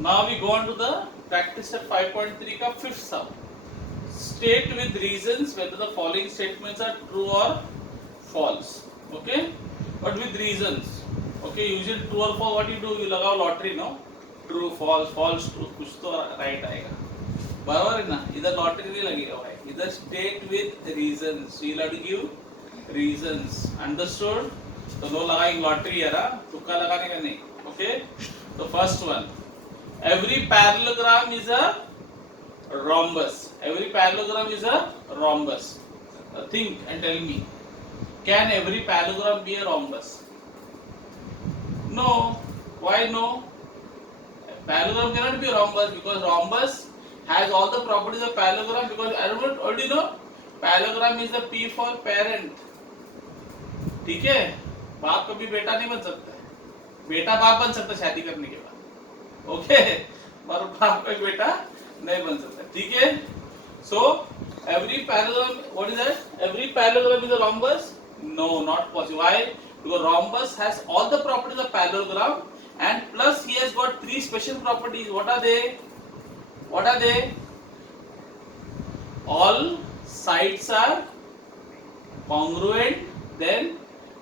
Now we go on to the practice set 5.3 का fifth sum. State with reasons whether the following statements are true or false. Okay, but with reasons. Okay, usually true or false, what you do, you लगाओ lottery, no? True, false, false, true, कुछ तो right आएगा. बराबर है ना? इधर lottery नहीं लगेगा भाई. इधर state with reasons. So you have to give reasons. Understood? तो नो लगाएंगे lottery यारा, तुक्का लगाने का नहीं. Okay? So first one. Every parallelogram is a rhombus. Every parallelogram is a rhombus. Think and tell me. Can every parallelogram be a rhombus? No. Why no? Parallelogram cannot be a rhombus because rhombus has all the properties of parallelogram because I already know parallelogram is the P for parent. ठीक है? बाप कभी बेटा नहीं बन सकता है. बेटा बाप बन सकता शादी करने के बाद. ओके, पर बाप का बेटा नहीं बन सकता. ठीक है? So every parallelogram, what is that? Every parallelogram is a rhombus? No, not possible. Why? Because rhombus has all the properties of parallelogram and plus he has got three special properties. What are they? What are they? All sides are congruent, then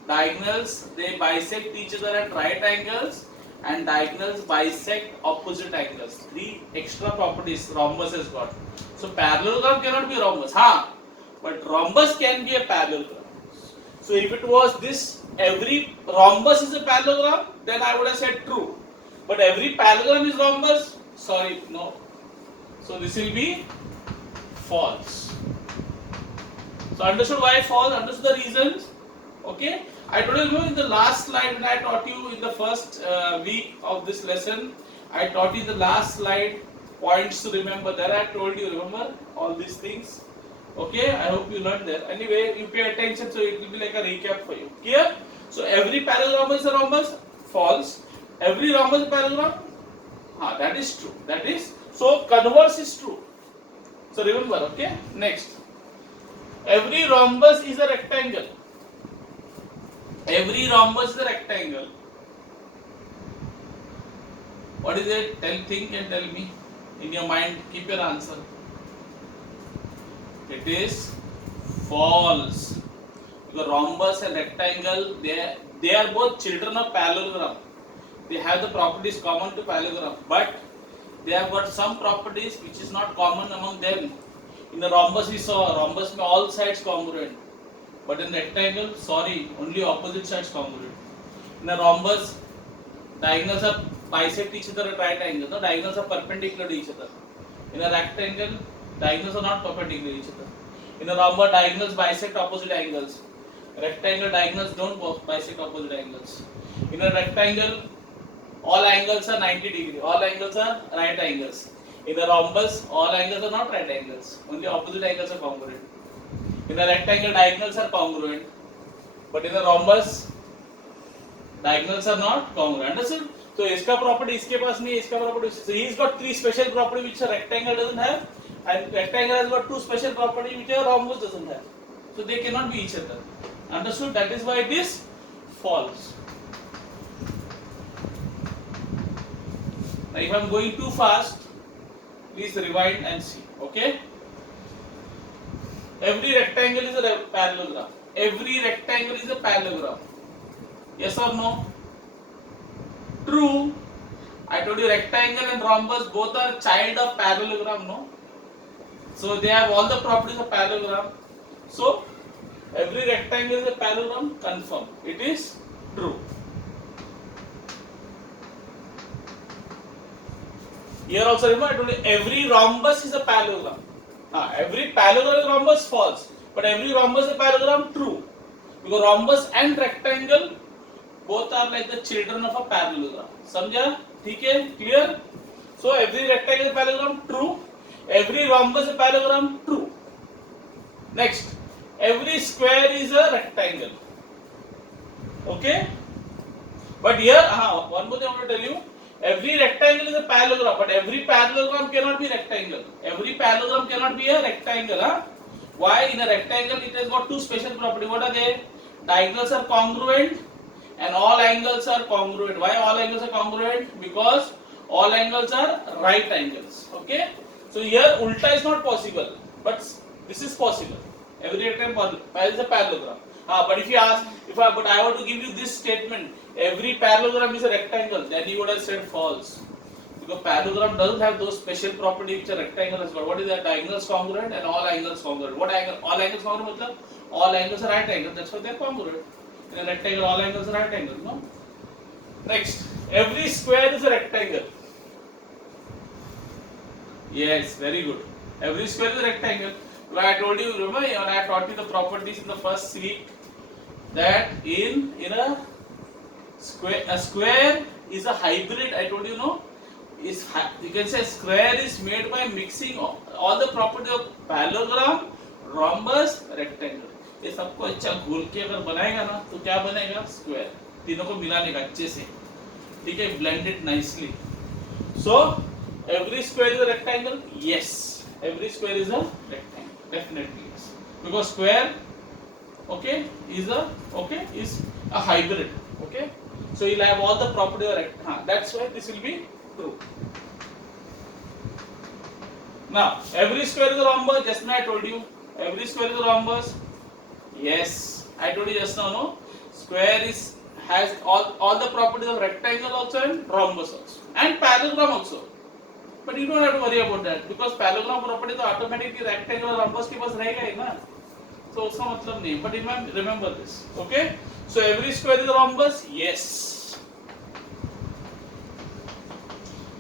diagonals they bisect each other at right angles and diagonals bisect opposite angles. Three extra properties rhombus has got. So parallelogram cannot be rhombus. But rhombus can be a parallelogram. So if it was this, every rhombus is a parallelogram, then I would have said true. But every parallelogram is rhombus, sorry, no. So this will be false. So understood why false? Understood the reasons? Okay. I told you in the last slide when I taught you in the first week of this lesson, I taught you the last slide points to remember. There I told you, remember all these things. Okay, I hope you learned there. Anyway, you pay attention, so it will be like a recap for you. Clear? So every parallelogram is a rhombus? False. Every rhombus is a parallelogram? That is true. That is, so converse is true. So remember, okay? Next. Every rhombus is a rectangle. Every rhombus is a rectangle. What is it? Think and tell me. In your mind, keep your answer. It is false. Because rhombus and rectangle, they are both children of parallelogram. They have the properties common to parallelogram, but they have got some properties which is not common among them. In the rhombus we saw, rhombus में all sides congruent. But in rectangle, sorry, only opposite sides congruent. In a rhombus, diagonals are bisect each other at right angles. No, diagonals are perpendicular to each other. In a rectangle, diagonals are not perpendicular to each other. In a rhombus, diagonals bisect opposite angles. Rectangle diagonals don't bisect opposite angles. In a rectangle, all angles are 90 degree. All angles are right angles. In a rhombus, all angles are not right angles. Only opposite angles are congruent. In a rectangle, diagonals are congruent, but in a rhombus, diagonals are not congruent. Understood? So, इसका property इसके पास नहीं है, इसका property. So, he's got three special properties which a rectangle doesn't have, and rectangle has got two special properties which a rhombus doesn't have. So, they cannot be each other. Understood? That is why it is false. Now, if I am going too fast, please rewind and see. Okay? Every rectangle is a parallelogram. Every rectangle is a parallelogram. Yes or no? True. I told you rectangle and rhombus both are child of parallelogram, no? So they have all the properties of parallelogram. So every rectangle is a parallelogram. Confirm. It is true. Here also remember I told you every rhombus is a parallelogram. Every parallelogram is rhombus false, but every rhombus is a parallelogram true. Because rhombus and rectangle both are like the children of a parallelogram. समझा? ठीक है? Clear? So every rectangle is a parallelogram true. Every rhombus is a parallelogram true. Next, every square is a rectangle. Okay? But here, one more thing I want to tell you. Every rectangle is a parallelogram, but every parallelogram cannot be rectangle. Every parallelogram cannot be a rectangle. Why? In a rectangle, it has got two special properties. What are they? Diagonals are congruent and all angles are congruent. Why all angles are congruent? Because all angles are right angles. Okay, so here ulta is not possible, but this is possible. Every rectangle is a parallelogram. But if you ask, but I want to give you this statement, every parallelogram is a rectangle, then you would have said false. Because parallelogram doesn't have those special properties which a rectangle has got. What is that? Diagonals congruent and all angles congruent. What angle? All angles congruent means all angles are right angles. That's why they are congruent. In a rectangle, all angles are right angles. No. Next, every square is a rectangle. Yes, very good. Every square is a rectangle. Well, I told you, remember when I taught you the properties in the first week, that in a square is a hybrid. I told you, no, is you can say square is made by mixing all the properties of parallelogram, rhombus, rectangle. ये सबको अच्छा घोल के अगर बनाएगा ना तो क्या बनेगा? स्क्वायर. तीनों को मिलाने का अच्छे से, ठीक है, blend it nicely. So every square is a rectangle. Yes, every square is a rectangle. Definitely yes, because square, okay, is a hybrid. Okay, so you'll have all the properties of rectangle. That's why this will be true. Now every square is a rhombus. Just now I told you every square is a rhombus. Yes, I told you just now. No, square has all the properties of rectangle also and rhombus also and parallelogram also. But you don't have to worry about that because parallelogram property तो automatically rectangle और rhombus के पास रहेगा ही ना, तो उसका मतलब नहीं. But remember this, okay? So every square is a rhombus, yes.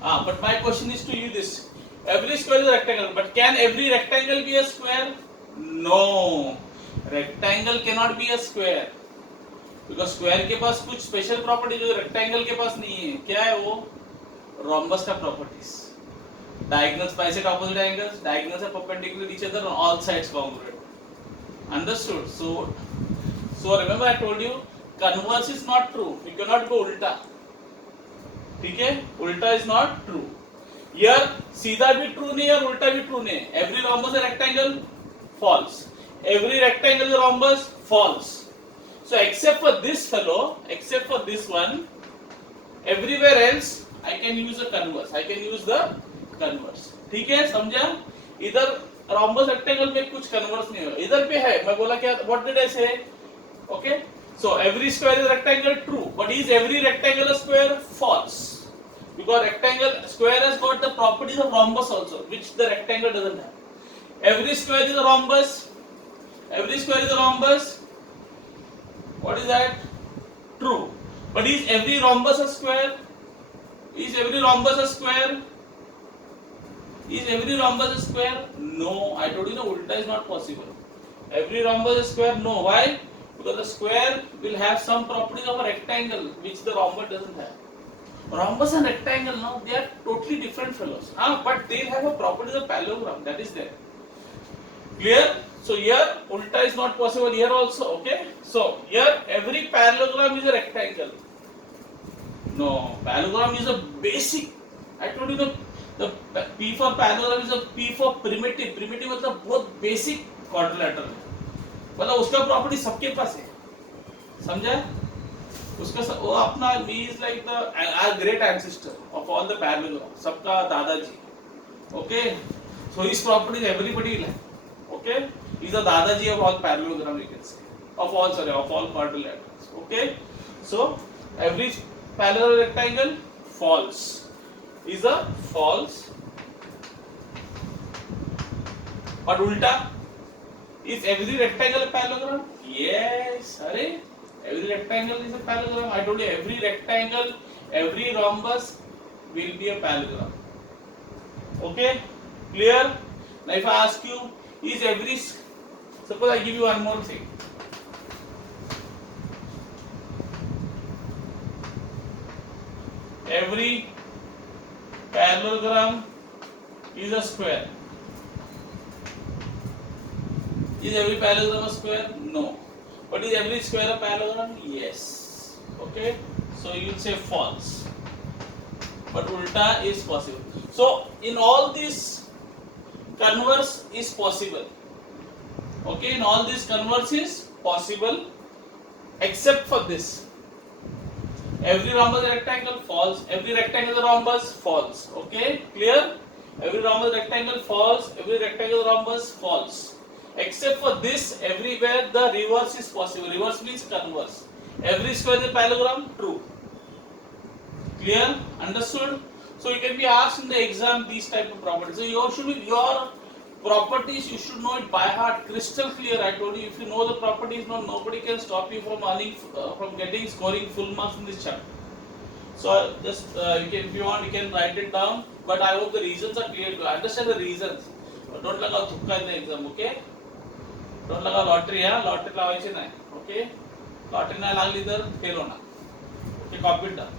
But my question is to you this: every square is a rectangle, but can every rectangle be a square? No, rectangle cannot be a square because square के पास कुछ special property जो rectangle के पास नहीं है. क्या है वो? Rhombus का properties. Diagonals bisect opposite angles, diagonals are perpendicular to each other on all sides congruent. Understood? So remember I told you converse is not true. You cannot go ulta. ठीक है? Ulta is not true. Here सीधा भी true नहीं है और उल्टा भी true नहीं है. Every rhombus is a rectangle, false. Every rectangle is a rhombus, false. So except for this fellow, except for this one, everywhere else I can use a converse. I can use the converse. ठीक है, समझा? इधर rhombus rectangle में कुछ converse नहीं होगा, इधर पे है. मैं बोला क्या? What did I say? Okay, so every square is a rectangle, true. But is every rectangle a square? False. Because rectangle square has got the properties of rhombus also, which the rectangle doesn't have. Every square is a rhombus. Every square is a rhombus. What is that? True. But is every rhombus a square? Is every rhombus a square? Is every rhombus a square? No, I told you the ulta is not possible. Every rhombus is square? No. Why? Because the square will have some properties of a rectangle which the rhombus doesn't have. Rhombus and rectangle, now they are totally different fellows. But they will have a properties of parallelogram, that is there. Clear? So here ulta is not possible here also. Okay. So here every parallelogram is a rectangle. No, parallelogram is a basic. I told you the P for parallelogram is a P for primitive. Primitive मतलब बहुत basic quadrilateral. मतलब उसका property सबके पास है. समझा? उसका वो अपना he is like the great ancestor of all the parallelogram. सबका दादाजी. Okay. So his properties everybody will have. Okay. He is the दादाजी of all parallelogram, we can say. Of all quadrilaterals. Okay. So every parallel rectangle false. Is a false. But ulta, is every rectangle a parallelogram? Yes. Arey, every rectangle is a parallelogram. I told you every rectangle, every rhombus will be a parallelogram. Okay, clear? Now if I ask you, is every, suppose I give you one more thing. Every parallelogram is a square. Is every parallelogram a square? No. But is every square a parallelogram? Yes. Okay. So you will say false. But ulta is possible. So in all this converse is possible. Okay. In all this converse is possible, except for this. Every rhombus is a rectangle, false. Every rectangle is a rhombus, false. Okay, clear? Every rhombus rectangle, false. Every rectangle rhombus, false. Except for this, everywhere the reverse is possible. Reverse means converse. Every square is a parallelogram, true. Clear? Understood? So you can be asked in the exam these type of properties. So your properties you should know it by heart, crystal clear. I told you, if you know the properties, nobody can stop you from earning, from getting scoring full marks in this chapter. So just you can, if you want, you can write it down. But I hope the reasons are clear. To understand the reasons. Don't लगाओ तुक्का in the exam, okay? Don't लगाओ lottery, yeah? Lottery लावायची नाही, okay? Lottery नाही लागली तर fail होणार. Okay, copy it down.